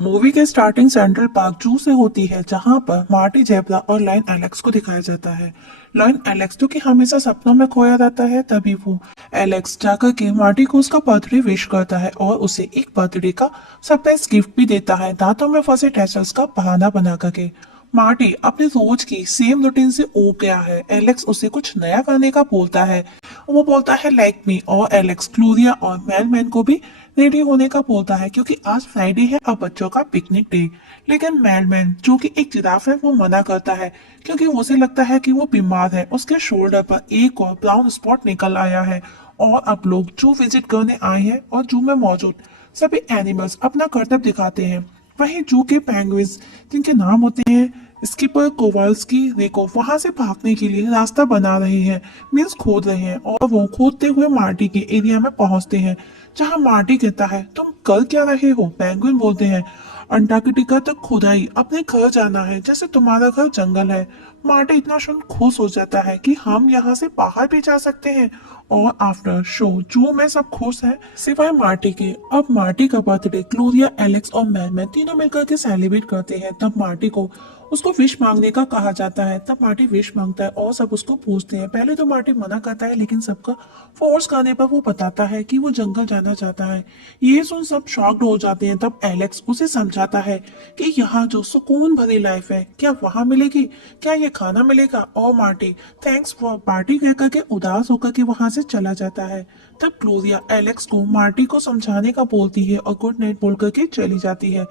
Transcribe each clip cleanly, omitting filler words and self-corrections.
Movie के starting central park जू से होती है, जहां पर मार्टी जेब्रा और लायन एलेक्स को दिखाया जाता है। लायन एलेक्स जो कि हमेशा सपनों में खोया रहता है, तभी वो एलेक्स जाकर के मार्टी को उसका बर्थडे विश करता है और उसे एक बर्थडे का सरप्राइज गिफ्ट भी देता है, दांतों में फंसे टैसल्स का बहाना बना करके। मार्टी अपने रोज की सेम रूटीन से ऊब गया है। एलेक्स उसे कुछ नया करने का बोलता है। वो बोलता है लाइक मी, और एलेक्स क्लोरिया और मैन को भी रेडी होने का बोलता है क्योंकि आज फ्राइडे है और बच्चों का पिकनिक डे। लेकिन मैन जो कि एक जिराफ है, वो मना करता है क्योंकि उसे लगता है कि वो बीमार है। उसके शोल्डर पर एक और ब्राउन स्पॉट निकल आया है। और अब लोग जू विजिट करने आए हैं और जू में मौजूद सभी एनिमल्स अपना करतब दिखाते हैं। वहीं जू के पेंगुइन्स, जिनके नाम होते हैं स्कीपर, कोवाल्स्की, रिको, वहां से भागने के लिए रास्ता बना रहे हैं, मीन्स खोद रहे हैं। और वो खोदते हुए मार्टी के एरिया में पहुंचते हैं, जहां मार्टी कहता है तुम कर क्या रहे हो। पेंगुइन बोलते हैं अंटार्कटिका तक खुदाई, अपने घर जाना है, जैसे तुम्हारा घर जंगल है। मार्टी इतना सुन खुश हो जाता है कि हम यहाँ से बाहर भी जा सकते हैं। और आफ्टर शो जू में सब खुश हैं सिवाय मार्टी के। अब मार्टी का बर्थडे ग्लोरिया, एलेक्स और मैं तीनों मिलकर के सेलिब्रेट करते हैं। तब मार्टी को उसको विश मांगने का कहा जाता है। तब मार्टी विश मांगता है और सब उसको पूछते हैं। पहले तो मार्टी मना करता है, लेकिन सबका फोर्स करने पर वो बताता है कि वो जंगल जाना चाहता है। ये सुन सब शॉक्ड हो जाते हैं। तब एलेक्स उसे समझाता है कि यहाँ जो सुकून भरी लाइफ है, क्या वहां मिलेगी, क्या ये खाना मिलेगा। और मार्टी थैंक्स फॉर पार्टी कह करके उदास होकर के वहां से चला जाता है। तब ग्लोरिया एलेक्स को मार्टी को समझाने का बोलती है और गुड नाइट बोल करके चली जाती है।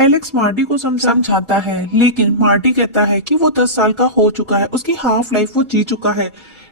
एलेक्स मार्टी को समझाता है, लेकिन मार्टी कहता है कि वो 10 साल का हो चुका है, उसकी हाफ लाइफ वो जी चुका है।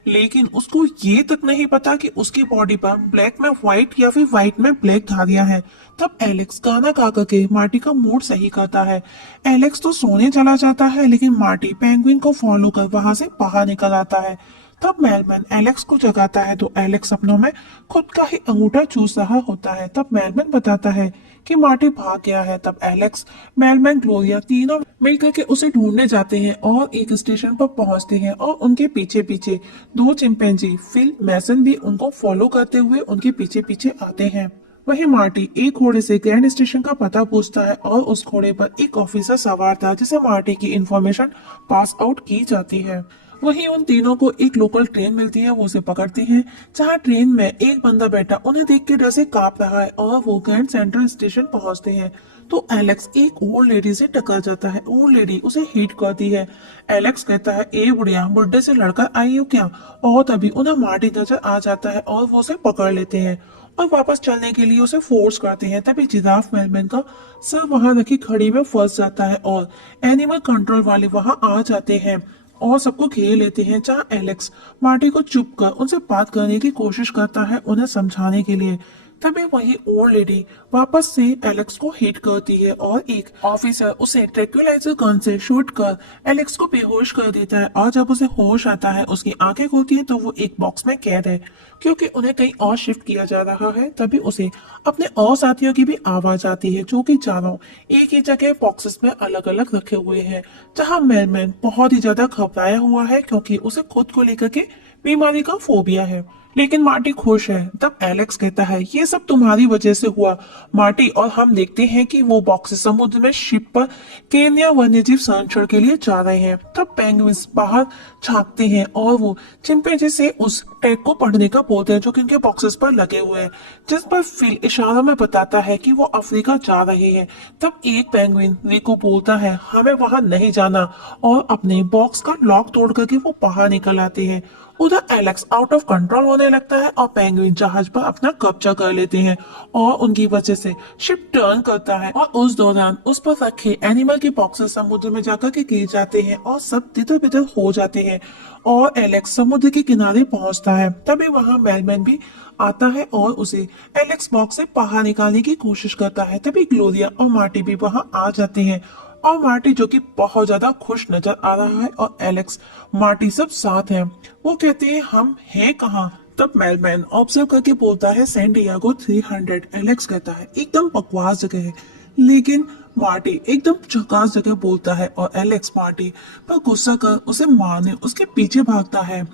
लेकिन उसको ये तक नहीं पता कि उसकी बॉडी पर ब्लैक में व्हाइट या फिर व्हाइट में ब्लैक धारियां हैं। तब एलेक्स गाना गा करके मार्टी का मूड सही करता है। एलेक्स तो सोने चला जाता है, लेकिन मार्टी पेंगुइन को फॉलो कर वहां से बाहर निकल आता है। तब मेलमैन एलेक्स को जगाता है तो एलेक्स सपनों में खुद का ही अंगूठा चूस रहा होता है। तब मेलमैन बताता है कि मार्टी भाग गया है। तब एलेक्स, मेलमैन, ग्लोरिया तीनों मिलकर के उसे ढूंढने जाते हैं और एक स्टेशन पर पहुंचते हैं। और उनके पीछे पीछे दो चिंपैंजी फिल मैसन भी उनको फॉलो करते हुए उनके पीछे पीछे आते हैं। वहीं मार्टी एक घोड़े से ग्रैंड स्टेशन का पता पूछता है और उस घोड़े पर एक ऑफिसर सवार था, जिसे मार्टी की इंफॉर्मेशन पास आउट की जाती है। वहीं उन तीनों को एक लोकल ट्रेन मिलती है, वो उसे पकड़ते हैं, जहां ट्रेन में एक बंदा बैठा उन्हें देख के डर से कांप रहा है। और वो ग्रैंड सेंट्रल स्टेशन पहुंचते हैं तो एलेक्स एक ओल्ड लेडी से टकरा जाता है। ओल्ड लेडी उसे हिट करती है। एलेक्स कहता है ए बुढ़िया, बुड्ढे से लड़कर आई हो क्या। और तभी उन्हें मार्टी नजर आ जाता है और वो उसे पकड़ लेते हैं और वापस चलने के लिए उसे फोर्स करते हैं। तभी जिराफ मेलमैन का सर वहां रखी खड़ी में फंस जाता है और एनिमल कंट्रोल वाले वहां आ जाते हैं और सबको घेर लेते हैं, जहां एलेक्स मार्टी को चुप कर उनसे बात करने की कोशिश करता है, उन्हें समझाने के लिए। तभी वही ओल्ड लेडी वापस से एलेक्स को हिट करती है और एक ऑफिसर उसे ट्रैंक्विलाइजर गन से शूट कर एलेक्स को बेहोश कर देता है। और जब उसे होश आता है, उसकी आंखें खुलती हैं तो वो एक बॉक्स में कैद है, क्योंकि उन्हें कहीं और शिफ्ट किया जा रहा है। तभी उसे अपने और साथियों की भी आवाज आती है, जो कि चारों एक ही जगह बॉक्सेस में अलग अलग रखे हुए हैं। जहां मेलमैन बहुत ही ज्यादा घबराया हुआ है, क्योंकि उसे खुद को लेकर के बीमारी का फोबिया है। लेकिन मार्टी खुश है। तब एलेक्स कहता है ये सब तुम्हारी वजह से हुआ मार्टी, और हम देखते हैं कि वो बॉक्स समुद्र में शिप पर केन्या वन्यजीव संरक्षण के लिए जा रहे हैं। तब पेंगुइन्स बाहर झांकते हैं और वो चिंपैंजी से उस टैग को पढ़ने का बोलते हैं, जो कि उनके बॉक्सेस पर लगे हुए हैं, जिस पर फिल इशारों में बताता है कि वो अफ्रीका जा रहे हैं। तब एक पेंगुइन रिको बोलता है हमें वहां नहीं जाना, और अपने बॉक्स का लॉक तोड़ करके वो बाहर निकल आते हैं। उधर एलेक्स आउट ऑफ कंट्रोल होने लगता है और पेंगुइन जहाज पर अपना कब्जा कर लेते हैं और उनकी वजह से शिप टर्न करता है। और उस दौरान उस पर रखे एनिमल के बॉक्सेस समुद्र में जाकर के गिर जाते हैं और सब तितर बितर हो जाते हैं। और एलेक्स समुद्र के किनारे पहुंचता है। तभी वहां मेलमैन भी आता है और उसे एलेक्स बॉक्स से बाहर निकालने की कोशिश करता है। तभी ग्लोरिया और मार्टी भी वहां आ जाते हैं और मार्टी जो कि बहुत ज्यादा खुश नजर आ रहा है और एलेक्स, मार्टी सब साथ हैं। वो कहते हैं हम हैं कहाँ। तब मेलमैन ऑब्जर्व करके बोलता है सैन डिएगो 300। एलेक्स कहता है एकदम बकवास जगह है, लेकिन मार्टी एकदम झकास जगह बोलता है और एलेक्स मार्टी पर गुस्सा कर उसे मारने उसके पीछे भागता है।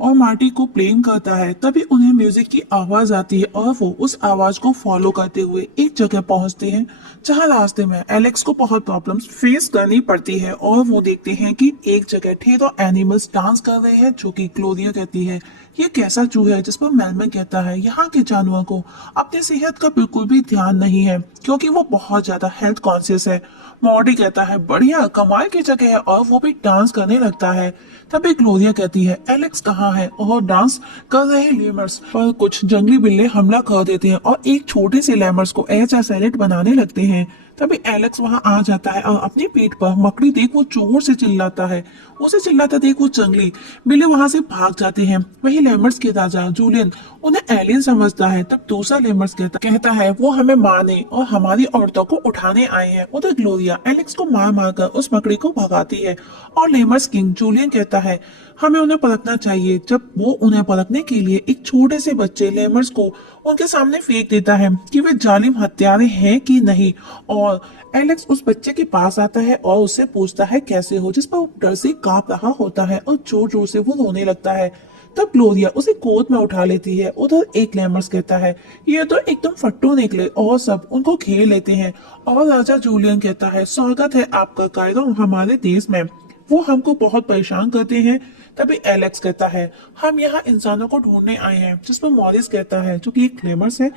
और मार्टी को प्लेइंग करता है। तभी उन्हें म्यूजिक की आवाज आती है और वो उस आवाज को फॉलो करते हुए एक जगह पहुंचते हैं जहां रास्ते में एलेक्स को बहुत प्रॉब्लम्स फेस करनी पड़ती है और वो देखते हैं कि एक जगह ढेरों एनिमल्स डांस कर रहे हैं, जो कि ग्लोरिया कहती है ये कैसा चूहा है, जिस पर मेलमैन कहता है यहाँ के जानवर को अपनी सेहत का बिल्कुल भी ध्यान नहीं है क्योंकि वो बहुत ज्यादा हेल्थ कॉन्शियस है। मॉर्टी कहता है बढ़िया कमाल की जगह है और वो भी डांस करने लगता है। तभी ग्लोरिया कहती है एलेक्स कहाँ है, और डांस कर रहे लेमर्स पर कुछ जंगली बिल्ले हमला कर देते हैं और एक छोटे से लेमर्स को ऐसा सैलेड बनाने लगते हैं। तभी एलेक्स वहां आ जाता है और अपनी पीठ पर मकड़ी देख वो जोर से चिल्लाता है। उसे चिल्लाता देख वो जंगली बिल्ले वहां से भाग जाते हैं। वही लेमर्स के राजा जूलियन उन्हें एलियन समझता है। तब दूसरा लेमर्स कहता है वो हमें मारने और हमारी औरतों को उठाने आए हैं। उधर ग्लोरिया एलेक्स को मार मार कर उस मकड़ी को भगाती है और लेमर्स किंग जूलियन कहता है हमें उन्हें परखना चाहिए। जब वो उन्हें परखने के लिए एक छोटे से बच्चे लेमर्स को उनके सामने फेंक देता है कि वे जालिम हत्यारे हैं कि नहीं, और एलेक्स उस बच्चे के पास आता है और उससे पूछता है कैसे हो, जिस पर वो डर से कांप रहा होता है और जोर जोर से वो रोने लगता है। तब ग्लोरिया उसे गोद में उठा लेती है। उधर एक लेमर्स कहता है ये तो एकदम फट्टू निकले, और सब उनको घेर लेते हैं। और राजा जूलियन कहता है स्वागत है आपका कायरो हमारे देश में, वो हमको बहुत परेशान करते हैं। तभी एलेक्स कहता है हम यहाँ इंसानों को ढूंढने आए हैं, जिस पर मॉरिस कहता है जो कि एक लेमर्स है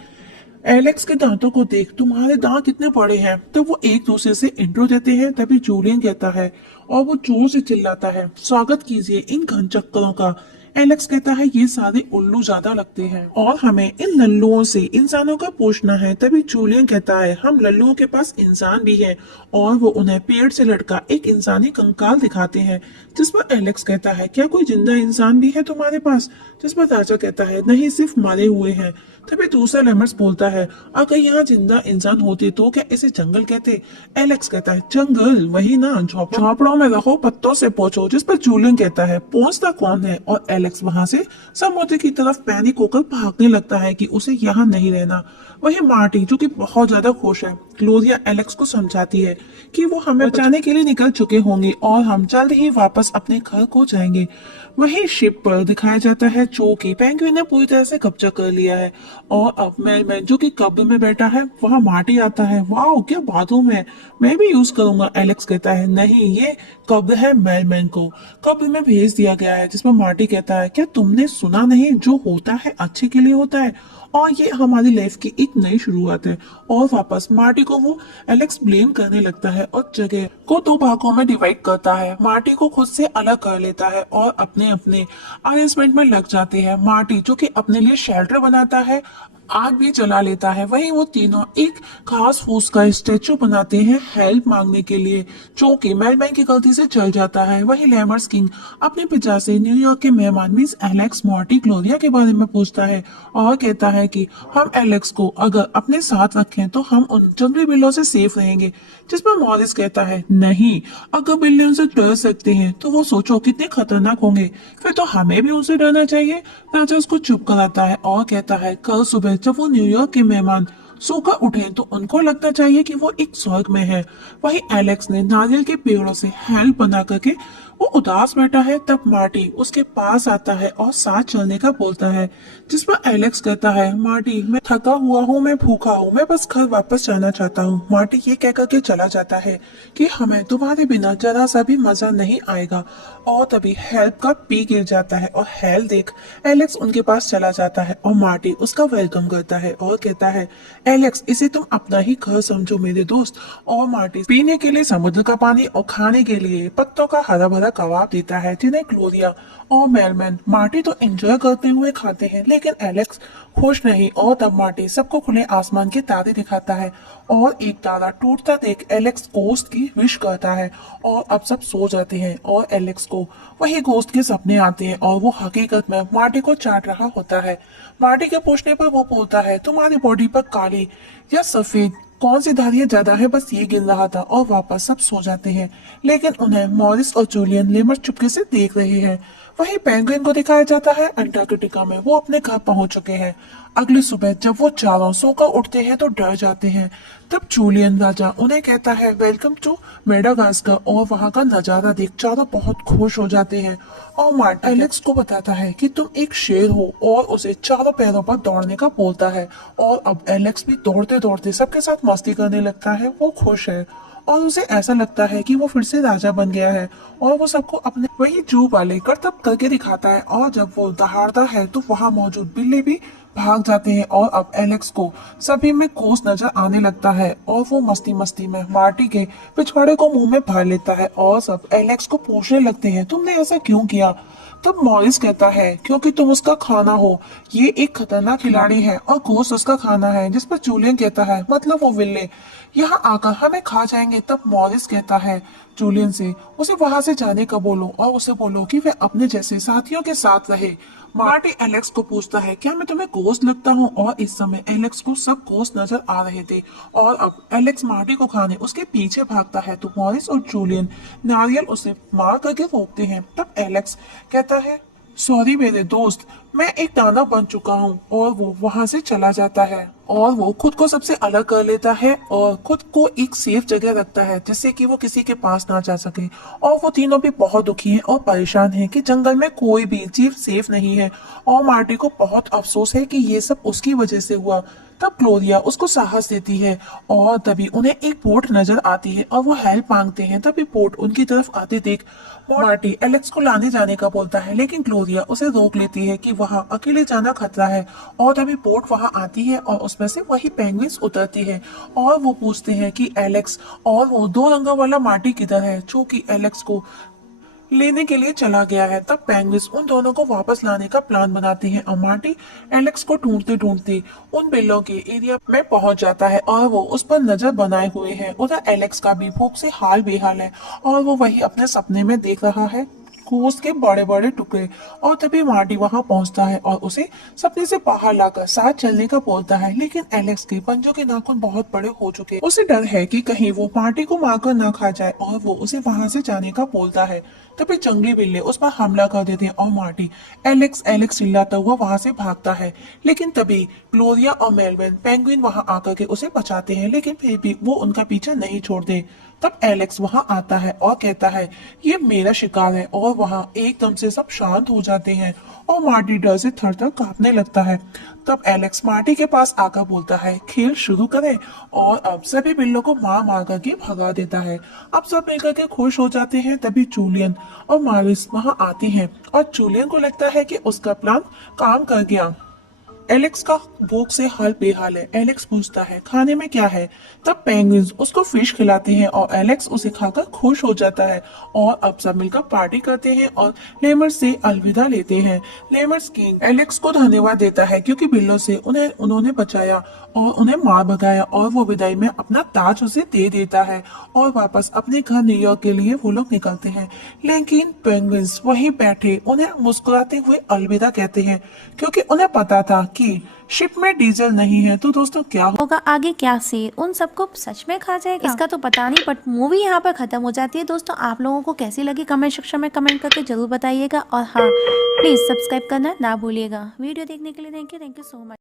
एलेक्स के दांतों को देख, तुम्हारे दांत कितने बड़े हैं। तो वो एक दूसरे से इंट्रो देते हैं। तभी जूलियन कहता है और वो जोर से चिल्लाता है स्वागत कीजिए इन घन चक्करों का। एलेक्स कहता है ये सारे उल्लू ज्यादा लगते हैं और हमें इन लल्लुओं से इंसानों का पूछना है। तभी जूलियन कहता है हम लल्लुओं के पास इंसान भी है, और वो उन्हें पेड़ से लटका एक इंसानी कंकाल दिखाते हैं। जिस पर एलेक्स कहता है क्या कोई जिंदा इंसान भी है तुम्हारे पास, जिस पर राजा कहता है नहीं सिर्फ मरे हुए हैं। तभी दूसरा लेमर्स बोलता है अगर यहाँ जिंदा इंसान होते तो क्या इसे जंगल कहते। एलेक्स कहता है जंगल वही ना, झोपड़ों में रहो पत्तों से पोछो। जिस पर जूलियन कहता है पहुंचता कौन है, और एलेक्स वहां से समुद्र की तरफ पैनिक होकर भागने लगता है कि उसे यहाँ नहीं रहना। वही मार्टी जो कि बहुत ज्यादा खुश है, ग्लोरिया एलेक्स को समझाती है कि वो हमें बचाने के लिए निकल चुके होंगे और हम जल्द ही वापस अपने घर को जाएंगे। वही शिप पर दिखाया जाता है जो कि पेंगुइन ने पूरी तरह से कब्जा कर लिया है, और अब मेलमैन जो कि कब्र में बैठा है वहाँ मार्टी आता है। वाह क्या बाथरूम है, मैं भी यूज करूंगा। एलेक्स कहता है नहीं ये कब्र है, मेलमैन को कब्र में भेज दिया गया है। जिसमें मार्टी कहता है क्या तुमने सुना नहीं, जो होता है अच्छे के लिए होता है और ये हमारी लाइफ की एक नई शुरुआत है। और वापस मार्टी को वो एलेक्स ब्लेम करने लगता है और जगह को दो भागों में डिवाइड करता है। मार्टी को खुद से अलग कर लेता है और अपने अपने अरेंजमेंट में लग जाते हैं। मार्टी जो कि अपने लिए शेल्टर बनाता है, आग भी जला लेता है। वहीं वो तीनों एक घास फूस का स्टेचू बनाते हैं हेल्प मांगने के लिए, जो कि मेलमैन की गलती से जल जाता है। वहीं लेमर्स किंग अपने पिता से न्यूयॉर्क के मेहमान मिस एलेक्स मॉर्टी ग्लोरिया के बारे में पूछता है और कहता है कि हम एलेक्स को अगर अपने साथ रखें तो हम उन जंगली बिल्लों से सेफ रहेंगे। जिस पर मॉरिस कहता है नहीं, अगर बिल्ली उनसे डर सकते हैं तो वो सोचो कितने खतरनाक होंगे, फिर तो हमें भी उनसे डरना चाहिए। राजा उसको चुप कराता है और कहता है कल सुबह जब वो न्यूयॉर्क के मेहमान सोकर उठे तो उनको लगना चाहिए कि वो एक स्वर्ग में है। वही एलेक्स ने नारियल के पेड़ों से हेल्प बना करके वो उदास बैठा है। तब मार्टी उसके पास आता है और साथ चलने का बोलता है। जिस पर एलेक्स कहता है मार्टी मैं थका हुआ हूँ, मैं भूखा हूँ, मैं बस घर वापस जाना चाहता हूँ। मार्टी ये कह करके चला जाता है कि हमें तुम्हारे बिना जरा सा भी मजा नहीं आएगा। और तभी हेल्प का पी गिर जाता है और हेल देख एलेक्स उनके पास चला जाता है और मार्टी उसका वेलकम करता है और कहता है एलेक्स इसे तुम अपना ही घर समझो मेरे दोस्त। और मार्टी पीने के लिए समुद्र का पानी और खाने के लिए पत्तों का हरा भरा कबाब देता है, जिन्हें ग्लोरिया और मेलमैन मार्टी तो एंजॉय करते हुए खाते हैं, लेकिन एलेक्स खुश नहीं। और तब मार्टी सबको खुले आसमान के तारे दिखाता है और एक तारा टूटता देख एलेक्स गोश्त की विश करता है और अब सब सो जाते हैं और एलेक्स को वही गोश्त के सपने आते हैं और वो हकीकत में मार्टी को चाट रहा होता है। मार्टी के पूछने पर वो बोलता है तुम्हारी बॉडी पर काली या सफेद कौन सी धारियां ज्यादा है, बस ये गिन रहा था। और वापस सब सो जाते हैं, लेकिन उन्हें मॉरिस और जूलियन लेमर चुपके से देख रहे हैं। वहीं पेंगुइन को दिखाया जाता है अंटार्कटिका में। वो अपने घर पहुंच चुके हैं। अगली सुबह जब वो चारों सोकर उठते हैं तो डर जाते हैं। तब जूलियन राजा उन्हें कहता है वेलकम टू मेडागास्कर, और वहां का नजारा देख चारों बहुत खुश हो जाते हैं। और मार्टी एलेक्स को बताता है कि तुम एक शेर हो, और उसे चारों पैरों पर दौड़ने का बोलता है। और अब एलेक्स भी दौड़ते दौड़ते सबके साथ मस्ती करने लगता है। वो खुश है और उसे ऐसा लगता है कि वो फिर से राजा बन गया है, और वो सबको अपने वही जू वाले करतब करके दिखाता है। और जब वो दहाड़ता है तो वहां मौजूद बिल्ली भी भाग जाते हैं, और अब एलेक्स को सभी में कोस नजर आने लगता है। और वो मस्ती मस्ती में मार्टी के पिछवाड़े को मुंह में भर लेता है, और सब एलेक्स को पूछने लगते हैं तुमने ऐसा क्यों किया। तब मॉरिस कहता है क्योंकि तुम उसका खाना हो, ये एक खतरनाक खिलाड़ी है और घोस्ट उसका खाना है। जिस पर जूलियन कहता है मतलब वो विल्ले यहाँ आकर हमें खा जाएंगे। तब मॉरिस कहता है जूलियन से उसे वहां से जाने का बोलो, और उसे बोलो कि वह अपने जैसे साथियों के साथ रहे। मार्टी एलेक्स को पूछता है क्या मैं तुम्हें घोस्ट लगता हूँ, और इस समय एलेक्स को सब घोस्ट नजर आ रहे थे। और अब एलेक्स मार्टी को खाने उसके पीछे भागता है तो मॉरिस और जूलियन नारियल उसे मार करके रोकते हैं। तब एलेक्स कहता है सॉरी मेरे दोस्त, मैं एक दानव बन चुका हूँ, और वो वहां से चला जाता है। और वो खुद को सबसे अलग कर लेता है और खुद को एक सेफ जगह रखता है जिससे कि वो किसी के पास ना जा सके। और वो तीनों भी बहुत दुखी हैं और परेशान हैं कि जंगल में कोई भी जीव सेफ नहीं है। और मार्टी को बहुत अफसोस है कि ये सब उसकी वजह से हुआ। तब ग्लोरिया उसको साहस देती है, और तभी उन्हें एक बोट नजर आती है और वो हेल्प मांगते हैं। तभी बोट उनकी तरफ आते देख मार्टी एलेक्स को लाने जाने का बोलता है, लेकिन ग्लोरिया उसे रोक लेती है कि वहां अकेले जाना खतरा है। और तभी बोट वहां आती है और उसमें से वही पेंगुइन्स उतरती है, और वो पूछते हैं कि एलेक्स और वो दो रंगों वाला मार्टी किधर है, जो कि एलेक्स को लेने के लिए चला गया है। तब पेंगुइन्स उन दोनों को वापस लाने का प्लान बनाते हैं, और मार्टी एलेक्स को ढूंढते ढूंढते उन बिल्लों के एरिया में पहुंच जाता है, और वो उस पर नजर बनाए हुए है। उधर एलेक्स का भी भूख से हाल बेहाल है, और वो वही अपने सपने में देख रहा है गोश्त के बड़े बड़े टुकड़े। और तभी मार्टी वहां पहुंचता है और उसे सपने से बाहर लाकर साथ चलने का बोलता है, लेकिन एलेक्स के पंजों के नाखून बहुत बड़े हो चुके हैं। उसे डर है कि कहीं वो मार्टी को मारकर ना खा जाए, और वो उसे वहां से जाने का बोलता है। तभी जंगली बिल्ले उस पर हमला कर देते हैं, और मार्टी एलेक्स एलेक्स चिल्लाता हुआ वहां से भागता है। लेकिन तभी ग्लोरिया और मेलविन पेंगुइन वहां आकर के उसे बचाते हैं, लेकिन फिर भी वो उनका पीछा नहीं छोड़ते। तब एलेक्स वहां आता है और कहता है ये मेरा शिकार है, और वहां एकदम से सब शांत हो जाते हैं, और मार्टी डर से थर थर कांपने लगता है। तब एलेक्स मार्टी के पास आकर बोलता है खेल शुरू करें, और अब सभी बिल्लों को मार मार करके भगा देता है। अब सब मिलकर के खुश हो जाते हैं। तभी जूलियन और मारिस वहां आते हैं, और जूलियन को लगता है कि उसका प्लान काम कर गया। एलेक्स का भूख से हाल बेहाल है। एलेक्स पूछता है खाने में क्या है। तब पेंगुइन्स उसको फिश खिलाते हैं, और एलेक्स उसे खाकर खुश हो जाता है। और अब सब मिलकर पार्टी करते हैं और लेमर्स से अलविदा लेते हैं। लेमर्स किंग एलेक्स को धन्यवाद देता है क्योंकि बिल्लों से उन्होंने बचाया और उन्हें मार भगाया, और वो विदाई में अपना ताज उसे दे देता है, और वापस अपने घर न्यूयॉर्क के लिए वो लोग निकलते हैं। लेकिन पेंगुइन्स वहीं बैठे उन्हें मुस्कुराते हुए अलविदा कहते हैं, क्योंकि उन्हें पता था कि शिप में डीजल नहीं है। तो दोस्तों क्या होगा आगे, क्या शेर उन सबको सच में खा जाएगा, इसका तो पता नहीं। बट मूवी यहाँ पर खत्म हो जाती है। दोस्तों आप लोगों को कैसी लगी कमेंट सेक्शन में कमेंट करके जरूर बताइएगा, और हाँ प्लीज सब्सक्राइब करना ना भूलिएगा। वीडियो देखने के लिए थैंक यू सो मच।